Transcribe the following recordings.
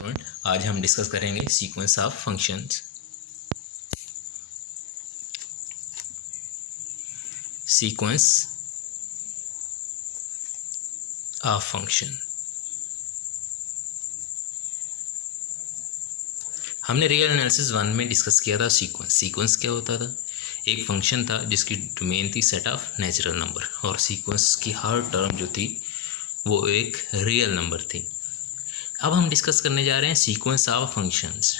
आज हम डिस्कस करेंगे sequence of functions. Sequence of function. हमने रियल एनालिसिस 1 में डिस्कस किया था सीक्वेंस क्या होता था। एक फंक्शन था जिसकी डोमेन थी सेट ऑफ नेचुरल नंबर और सीक्वेंस की हर टर्म जो थी वो एक रियल नंबर थी। अब हम डिस्कस करने जा रहे हैं सीक्वेंस ऑफ फंक्शंस।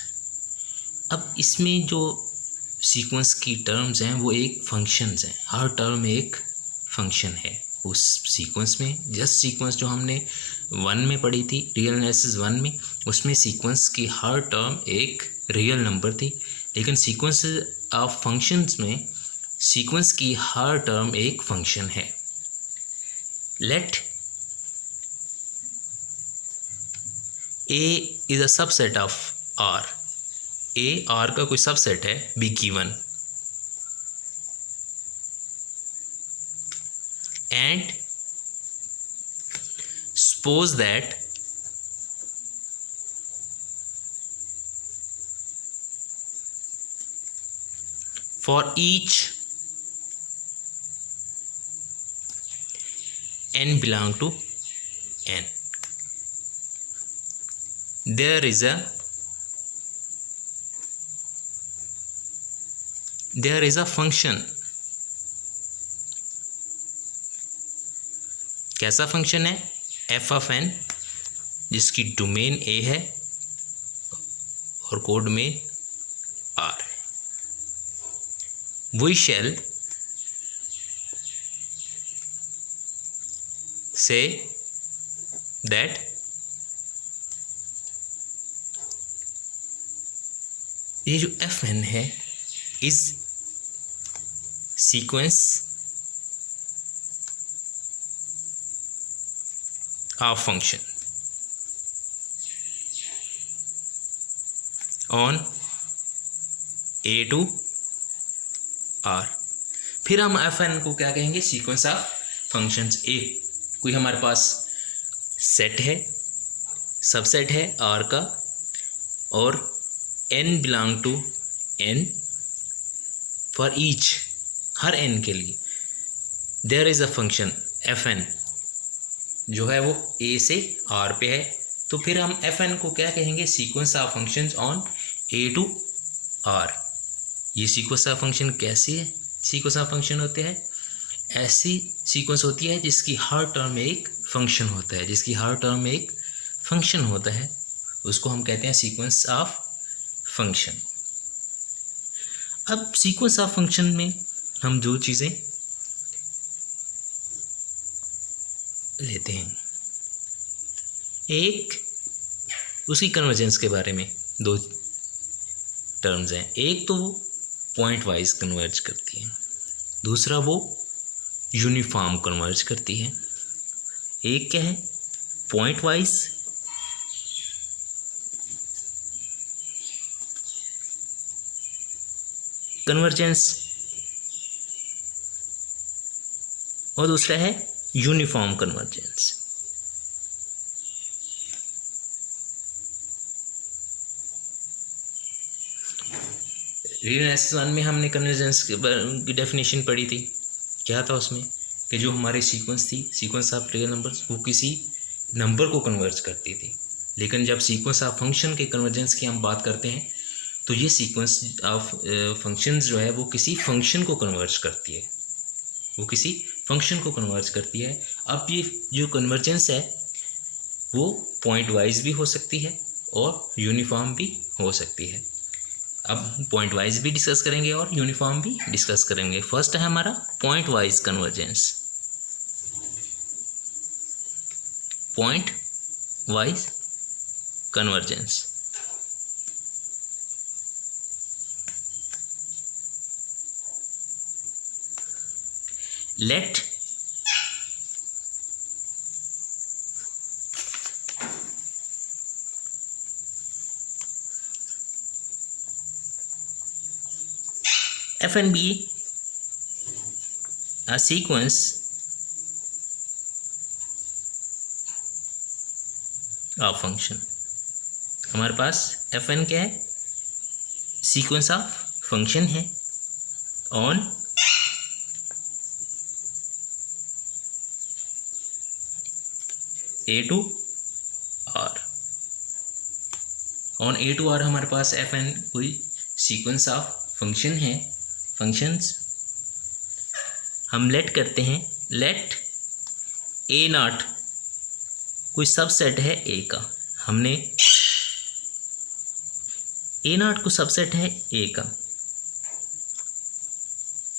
अब इसमें जो सीक्वेंस की टर्म्स हैं वो एक फंक्शंस हैं, हर टर्म एक फंक्शन है उस सीक्वेंस में। जस्ट सीक्वेंस जो हमने 1 में पढ़ी थी रियल एनालिसिस 1 में, उसमें सीक्वेंस की हर टर्म एक रियल नंबर थी, लेकिन सीक्वेंस ऑफ फंक्शंस में सीक्वेंस की हर टर्म एक फंक्शन है। Let A is a subset of R. A R का कोई सबसेट है B given and suppose that for each n belong to n there is a function। कैसा function है? एफ ऑफ एन, जिसकी domain ए है और code में are. We shall से दैट ये जो एफ एन है is sequence of function on A to R. फिर हम एफ एन को क्या कहेंगे? Sequence of functions. ए कोई हमारे पास सेट है, सबसेट है आर का, और N belong to N. For each, हर एन के लिए, there is a function F N जो है वो ए से आर पे है। तो फिर हम एफ एन को क्या कहेंगे? Sequence of functions on A to R. ये सीक्वेंस ऑफ फंक्शन कैसी है? सीक्वेंस ऑफ फंक्शन होते हैं ऐसी सीक्वेंस होती है जिसकी हर टर्म में एक फंक्शन होता है, जिसकी हर टर्म में एक फंक्शन होता है, उसको हम कहते हैं सीक्वेंस ऑफ फंक्शन। अब सीक्वेंस ऑफ फंक्शन में हम दो चीज़ें लेते हैं। एक उसकी कन्वर्जेंस के बारे में दो टर्म्स हैं। एक तो वो पॉइंट वाइज कन्वर्ज करती है, दूसरा वो यूनिफॉर्म कन्वर्ज करती है। एक क्या है? पॉइंट वाइज कन्वर्जेंस, और दूसरा है यूनिफॉर्म कन्वर्जेंस। रियल एनालिसिस 1 में हमने कन्वर्जेंस की डेफिनेशन पढ़ी थी। क्या था उसमें? कि जो हमारी सीक्वेंस थी, सीक्वेंस ऑफ रियल नंबर्स, वो किसी नंबर को कन्वर्ज करती थी। लेकिन जब सीक्वेंस ऑफ फंक्शन के कन्वर्जेंस की हम बात करते हैं तो ये सीक्वेंस ऑफ फंक्शंस जो है वो किसी फंक्शन को कन्वर्ज करती है, वो किसी फंक्शन को कन्वर्ज करती है। अब ये जो कन्वर्जेंस है वो पॉइंट वाइज भी हो सकती है और यूनिफॉर्म भी हो सकती है। अब पॉइंट वाइज भी डिस्कस करेंगे और यूनिफॉर्म भी डिस्कस करेंगे। फर्स्ट है हमारा pointwise convergence. Pointwise convergence let f and b a sequence of function हमारे पास एफ एन क्या है, सीक्वेंस ऑफ फंक्शन है on A to R. On A to R हमारे पास एफ एन कोई सीक्वेंस ऑफ फंक्शन है, functions हम लेट करते हैं, लेट ए नॉट कोई सबसेट है ए का, हमने ए नॉट को सबसेट है ए का,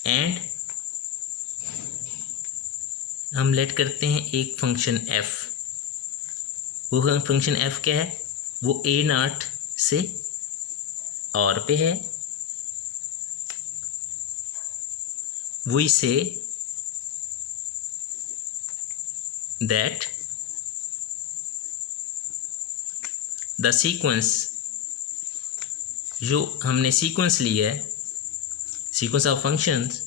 एंड हम लेट करते हैं एक फंक्शन एफ। वो फंक्शन एफ क्या है, वो ए नॉट से और पे है, we say that the sequence, जो हमने सीक्वेंस लिया है, sequence of functions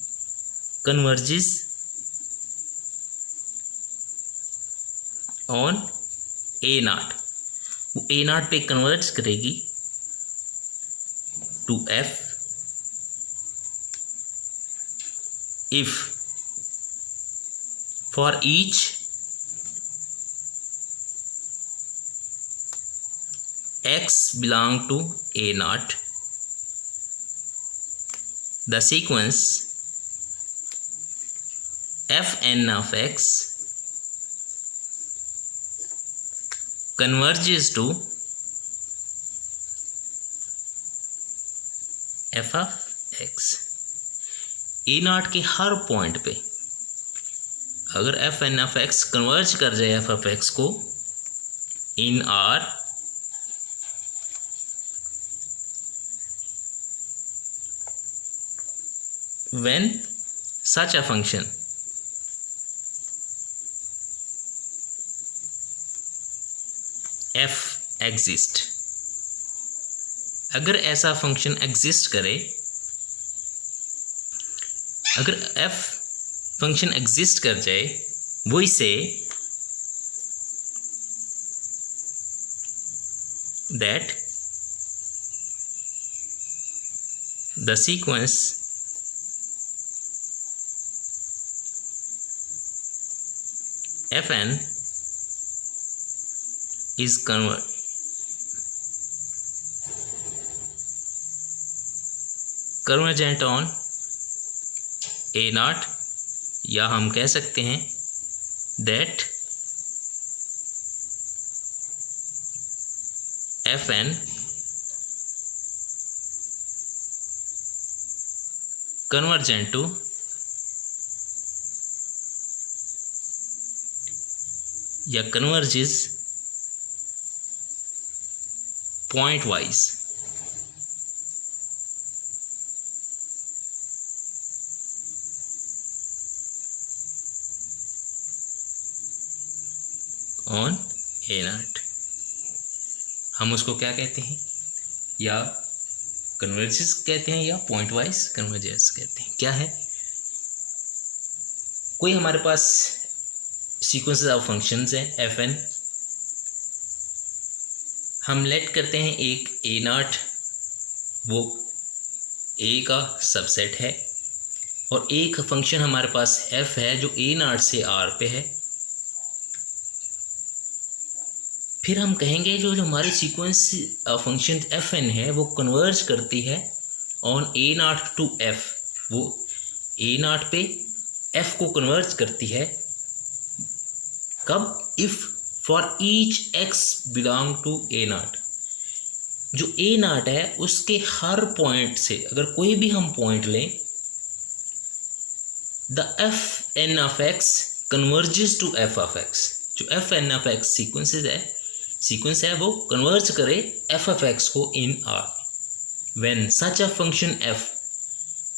converges on A naught, वो ए नॉट पे कन्वर्ज करेगी to F if for each x belong to a naught, the sequence fn of x converges to f of x। A naught के हर point पे अगर F N F X converge कर जाए F F X को in R, when such a function F exist, अगर ऐसा function exist करे, अगर एफ फंक्शन एग्जिस्ट कर जाए, वो इसे that the sequence f n is convergent on A not, या हम कह सकते हैं that f n convergent to या converges pointwise on A nought. हम उसको क्या कहते हैं, या कन्वर्जेंस कहते हैं या पॉइंट वाइज कन्वर्जेंस कहते हैं। क्या है, कोई हमारे पास सीक्वेंसेस ऑफ फंक्शंस है एफ एन, हम लेट करते हैं एक ए नॉट, वो ए का सबसेट है, और एक फंक्शन हमारे पास एफ है जो ए नॉट से आर पे है। फिर हम कहेंगे जो हमारी सीक्वेंस फंक्शन एफ एन है वो कन्वर्ज करती है on A naught to F, वो ए नॉट पे एफ को कन्वर्ज करती है। कब, if for each X belong to A naught, जो ए नॉट है उसके हर पॉइंट से अगर कोई भी हम पॉइंट लें, the f N of x converges to F of x, जो F N of x sequence है वो कन्वर्ज करे एफ ऑफ एक्स को in R. When such a function F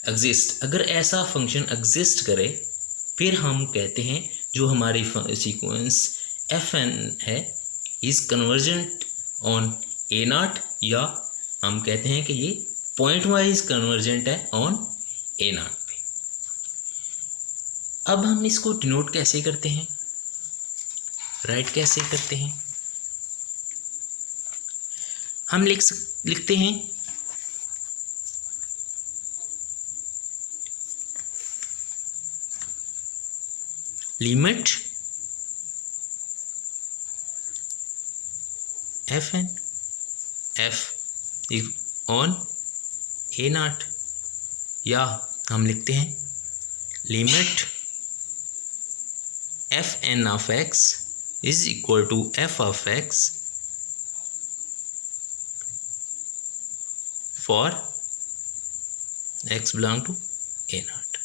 exist, अगर ऐसा फंक्शन एग्जिस्ट करे, फिर हम कहते हैं जो हमारी सीक्वेंस एफ एन है is convergent on A not, या हम कहते हैं कि ये पॉइंट वाइज कन्वर्जेंट है ऑन ए नॉट पे। अब हम इसको डिनोट कैसे करते हैं, राइट कैसे करते हैं, हम लिखते हैं limit F N F on A not, या हम लिखते हैं limit F N of X is equal to F of X for X belong to A naught.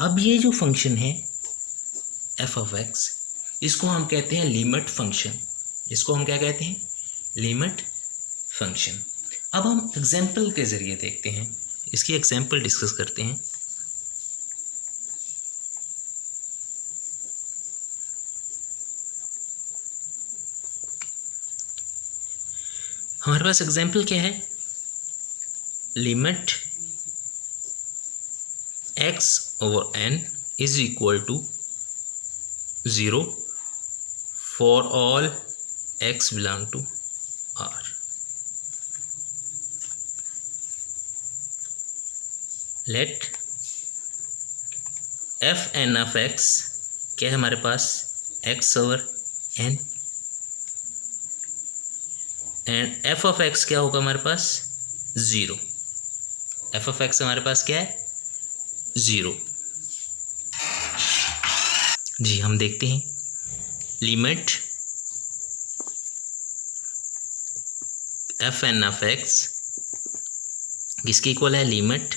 अब ये जो फंक्शन है एफ ऑफ एक्स, इसको हम कहते हैं लिमिट फंक्शन। इसको हम क्या कहते हैं? Limit function. अब हम एग्जाम्पल के ज़रिए देखते हैं, इसकी एग्जाम्पल डिस्कस करते हैं। हमारे पास एग्जाम्पल क्या है? Limit x over n is equal to 0 for all x belong to R. Let f N of x क्या है हमारे पास? X over n, and f of x क्या होगा हमारे पास? 0। एफ ऑफ एक्स हमारे पास क्या है? 0। जी हम देखते हैं limit F N of X किसके इक्वल है? Limit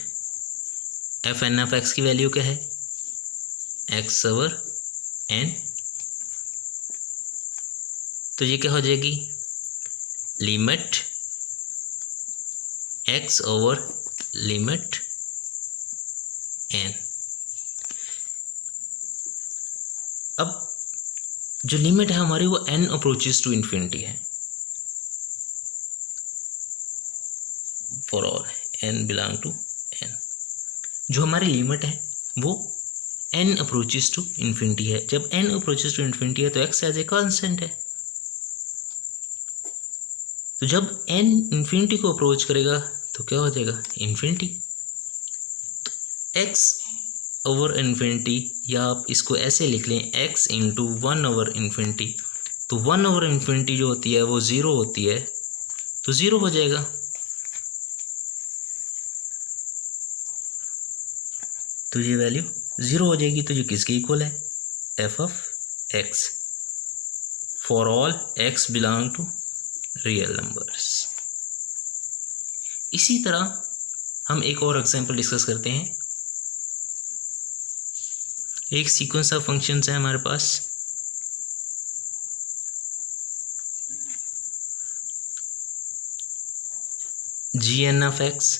F N of X की वैल्यू क्या है? X over N. तो ये क्या हो जाएगी? Limit x over limit N. अब जो लिमिट है हमारी वो एन अप्रोचेस टू इन्फिनिटी है, for all N belong to N. जो हमारी लिमिट है वो एन अप्रोचेस टू इन्फिनिटी है। जब एन अप्रोचेस टू इन्फिनिटी है तो एक्स एज ए कांस्टेंट है। तो जब एन इन्फिनिटी को अप्रोच करेगा तो क्या हो जाएगा? इन्फिनिटी। तो एक्स ओवर इन्फिनिटी, या आप इसको ऐसे लिख लें एक्स इंटू 1 ओवर इन्फिनिटी। तो 1 ओवर इन्फिनिटी जो होती है वो 0 होती है, तो 0 हो जाएगा। तो ये वैल्यू 0 हो जाएगी। तो ये किसके इक्वल है? F of X for all x belong to real numbers. इसी तरह हम एक और एग्जांपल डिस्कस करते हैं। एक सीक्वेंस ऑफ फंक्शंस है हमारे पास, G N of X,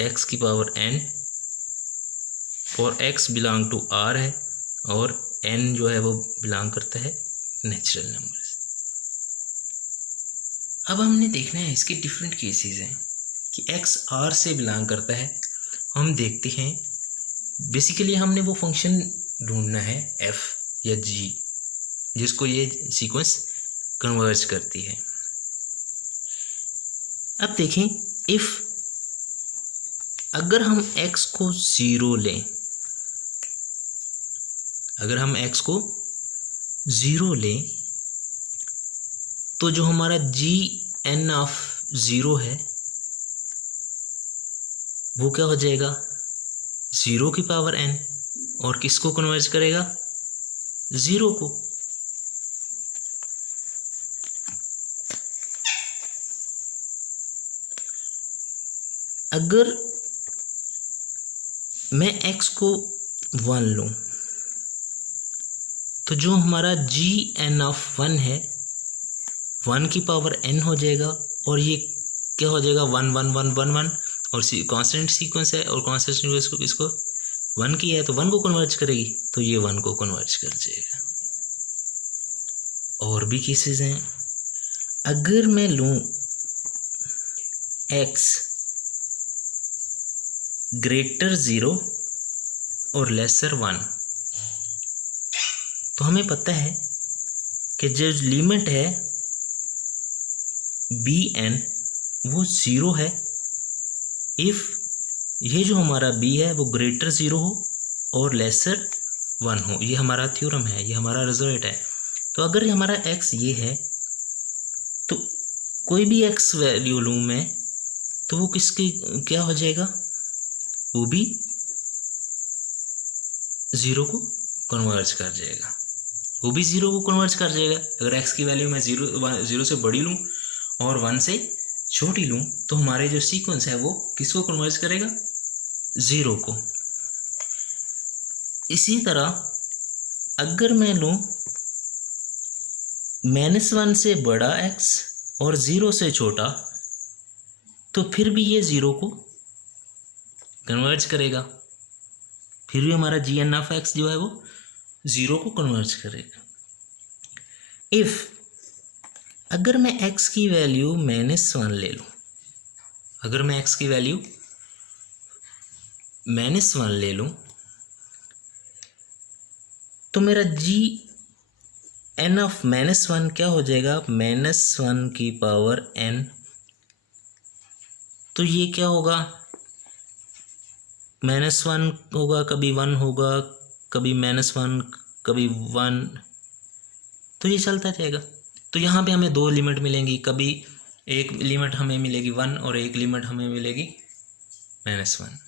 X की power N for X belong to R है, और एन जो है वो बिलोंग करता है नेचुरल नंबर्स। अब हमने देखना है इसके डिफरेंट केसेस हैं कि एक्स आर से बिलोंग करता है। हम देखते हैं बेसिकली हमने वो फंक्शन ढूंढना है एफ या जी जिसको ये सीक्वेंस कन्वर्ज करती है। अब देखें, इफ अगर हम x को 0 लें, अगर हम x को 0 लें तो जो हमारा जी एन ऑफ 0 है वो क्या हो जाएगा? 0 की पावर n, और किसको कन्वर्ज करेगा? 0 को। अगर मैं x को 1 लूँ तो जो हमारा जी एन ऑफ 1 है 1 की पावर n हो जाएगा, और ये क्या हो जाएगा? 1 1 1 1 1, और कांस्टेंट सीक्वेंस है, और कांस्टेंट सीक्वेंस को किसको 1 की है तो 1 को कन्वर्ज करेगी, तो ये 1 को कन्वर्ज कर जाएगा। और भी केसेस हैं। अगर मैं लूँ x ग्रेटर 0 और लेसर 1, तो हमें पता है कि जो लिमिट है बी एन वो ज़ीरो है इफ़ ये जो हमारा बी है वो ग्रेटर ज़ीरो हो और लेसर वन हो। ये हमारा थ्योरम है, ये हमारा रिजल्ट है। तो अगर ये हमारा एक्स ये है तो कोई भी एक्स वैल्यू लूँ मैं तो वो किसकी क्या हो जाएगा, वो भी ज़ीरो को कन्वर्ज कर जाएगा, वो भी ज़ीरो को कन्वर्ज कर जाएगा। अगर एक्स की वैल्यू मैं ज़ीरो से बड़ी लूँ और वन से छोटी लूँ तो हमारे जो सीक्वेंस है वो किसको कन्वर्ज करेगा, ज़ीरो को। इसी तरह अगर मैं लूँ -1 से बड़ा एक्स और ज़ीरो से छोटा तो फिर भी ये ज़ीरो को कन्वर्ज करेगा, फिर भी हमारा जी एन ऑफ एक्स जो है वो ज़ीरो को कन्वर्ज करेगा। इफ़ अगर मैं x की वैल्यू -1 ले लूँ, अगर मैं x की वैल्यू -1 ले लूँ तो मेरा जी एन ऑफ -1 क्या हो जाएगा, -1 की पावर n। तो ये क्या होगा, -1 होगा, कभी 1 होगा, कभी -1, कभी 1, तो ये चलता जाएगा। तो यहाँ पे हमें दो लिमिट मिलेंगी, कभी एक लिमिट हमें मिलेगी 1 और एक लिमिट हमें मिलेगी -1।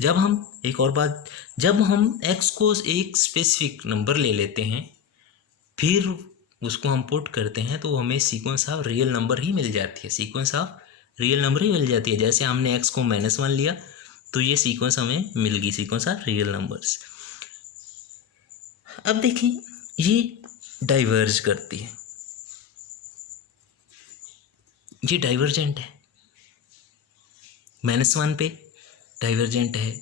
जब हम एक और बात, जब हम x को एक स्पेसिफिक नंबर ले लेते हैं फिर उसको हम पुट करते हैं तो हमें सीक्वेंस ऑफ रियल नंबर ही मिल जाती है, सीक्वेंस ऑफ रियल नंबर ही मिल जाती है। जैसे हमने x को -1 लिया तो ये सीक्वेंस हमें मिल गई, सीक्वेंस ऑफ रियल नंबर्स। अब देखें ये डाइवर्ज करती है, ये डाइवर्जेंट है, -1 पे डाइवर्जेंट है,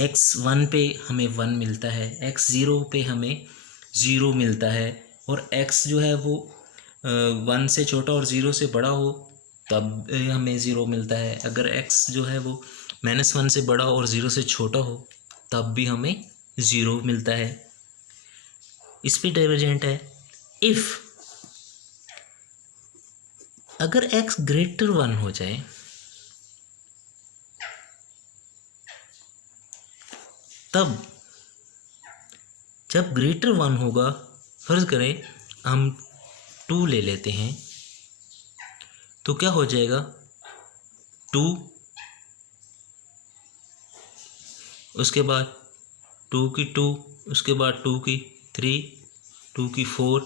x1 पे हमें 1 मिलता है, x0 पे हमें 0 मिलता है, और x जो है वो 1 से छोटा और 0 से बड़ा हो तब हमें 0 मिलता है। अगर x जो है वो -1 से बड़ा और 0 से छोटा हो तब भी हमें 0 मिलता है, इस पे डाइवर्जेंट है। इफ़ अगर x ग्रेटर 1 हो जाए तब, जब ग्रेटर 1 होगा, फर्ज करें हम 2 ले लेते हैं तो क्या हो जाएगा, 2 उसके बाद 2 की 2 उसके बाद 2 की 3 2 की 4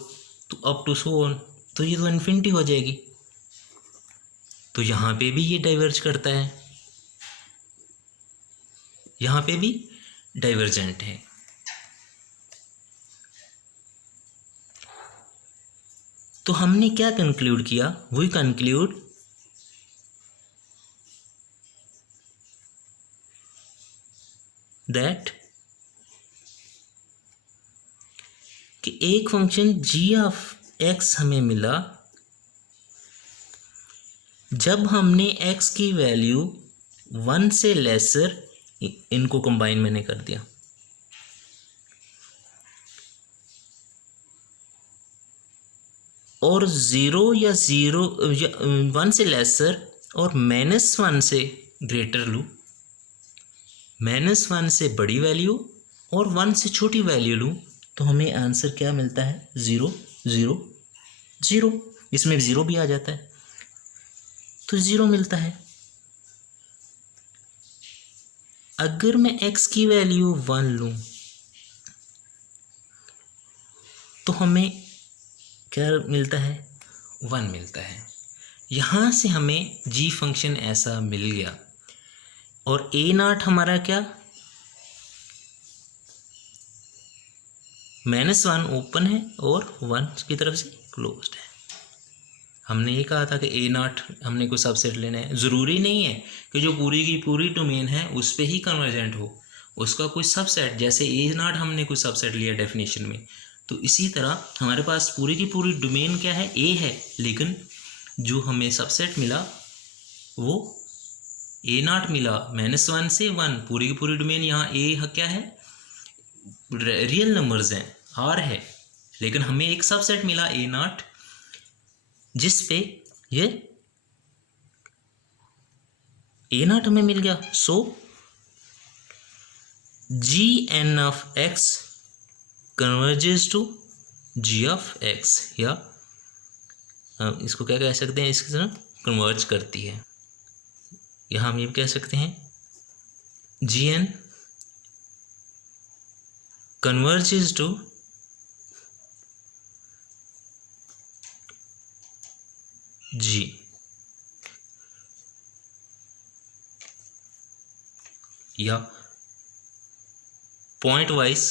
तो अप टू सो ऑन, तो ये तो इन्फिनिटी हो जाएगी। तो यहाँ पे भी ये डाइवर्ज करता है, यहाँ पे भी डाइवर्जेंट है। तो हमने क्या कंक्लूड किया, वी कंक्लूड दैट कि एक फंक्शन जी ऑफ एक्स हमें मिला जब हमने x की वैल्यू 1 से लेसर, इनको कंबाइन मैंने कर दिया, और 0 या 1 से लेसर और -1 से ग्रेटर लूँ, -1 से बड़ी वैल्यू और 1 से छोटी वैल्यू लूँ तो हमें आंसर क्या मिलता है, 0 0 0। इसमें 0 भी आ जाता है तो 0 मिलता है। अगर मैं x की वैल्यू 1 लूँ तो हमें क्या मिलता है, 1 मिलता है। यहाँ से हमें g फंक्शन ऐसा मिल गया और a0 हमारा क्या, -1 ओपन है और 1 की तरफ से क्लोज्ड है। हमने ये कहा था कि a0 हमने कोई सबसेट लेना है, ज़रूरी नहीं है कि जो पूरी की पूरी डोमेन है उस पर ही कन्वर्जेंट हो, उसका कोई सबसेट, जैसे a0 हमने कोई सबसेट लिया डेफिनेशन में, तो इसी तरह हमारे पास पूरी की पूरी डोमेन क्या है, a है, लेकिन जो हमें सबसेट मिला वो a0 मिला, -1 से 1, पूरी की पूरी डोमेन यहाँ a क्या है, रियल नंबर्स हैं, r है, लेकिन हमें एक सबसेट मिला ए नॉट जिस पे ये ए नॉट हमें मिल गया। So g N of x converges to g of x, या इसको क्या कह सकते हैं, इसकी तरह कन्वर्ज करती है। यहाँ हम ये कह सकते हैं G N converges to G, या pointwise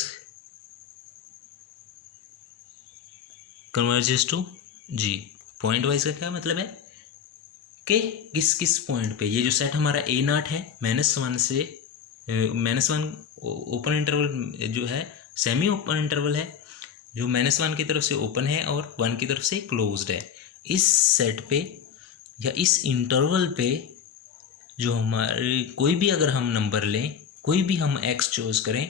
converges to G. Pointwise का क्या मतलब है कि किस किस पॉइंट पे, ये जो सेट हमारा ए नॉट है -1 से -1 ओपन इंटरवल जो है सेमी ओपन इंटरवल है, जो -1 की तरफ से ओपन है और 1 की तरफ से क्लोज्ड है। इस सेट पे या इस इंटरवल पे जो हमारे कोई भी अगर हम नंबर लें, कोई भी हम एक्स चूज करें,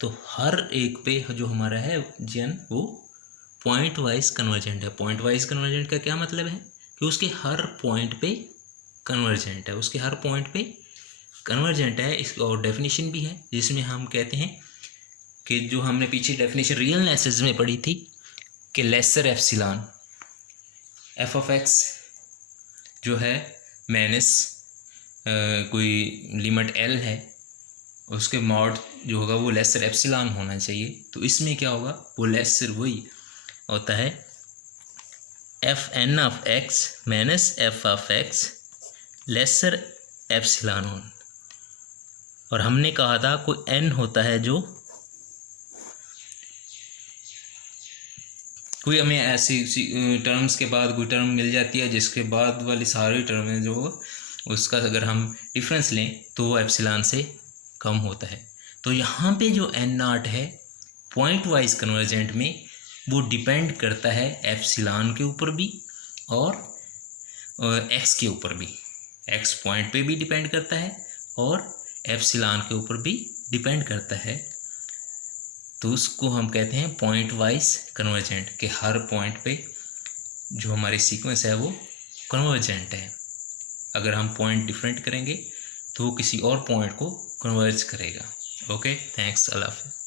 तो हर एक पे जो हमारा है जन वो पॉइंट वाइज कन्वर्जेंट है। पॉइंट वाइज कन्वर्जेंट का क्या मतलब है कि उसके हर पॉइंट पे कन्वर्जेंट है, उसके हर पॉइंट पे कन्वर्जेंट है। इसकी और डेफिनेशन भी है जिसमें हम कहते हैं कि जो हमने पीछे डेफिनेशन रियलनेसेस में पढ़ी थी कि lesser epsilon F of x जो है माइनस कोई लिमिट एल है, उसके मॉड जो होगा वो लेसर एप्सिलॉन होना चाहिए। तो इसमें क्या होगा, वो लेसर वही होता है F N of X minus F of X lesser epsilon होन। और हमने कहा था कोई एन होता है जो कोई हमें ऐसी टर्म्स के बाद कोई टर्म मिल जाती है जिसके बाद वाली सारी टर्में जो उसका अगर हम डिफरेंस लें तो वो एप्सिलॉन से कम होता है। तो यहाँ पे जो एन नॉट है पॉइंट वाइज कन्वर्जेंट में वो डिपेंड करता है एप्सिलॉन के ऊपर भी और एक्स के ऊपर भी। एक्स पॉइंट पे भी डिपेंड करता है और एप्सिलॉन के ऊपर भी डिपेंड करता है। तो उसको हम कहते हैं पॉइंट वाइज कन्वर्जेंट, कि हर पॉइंट पे जो हमारी सीक्वेंस है वो कन्वर्जेंट है। अगर हम पॉइंट डिफरेंट करेंगे तो वो किसी और पॉइंट को कन्वर्ज करेगा। ओके, थैंक्स, अल्लाह हाफ़िज़।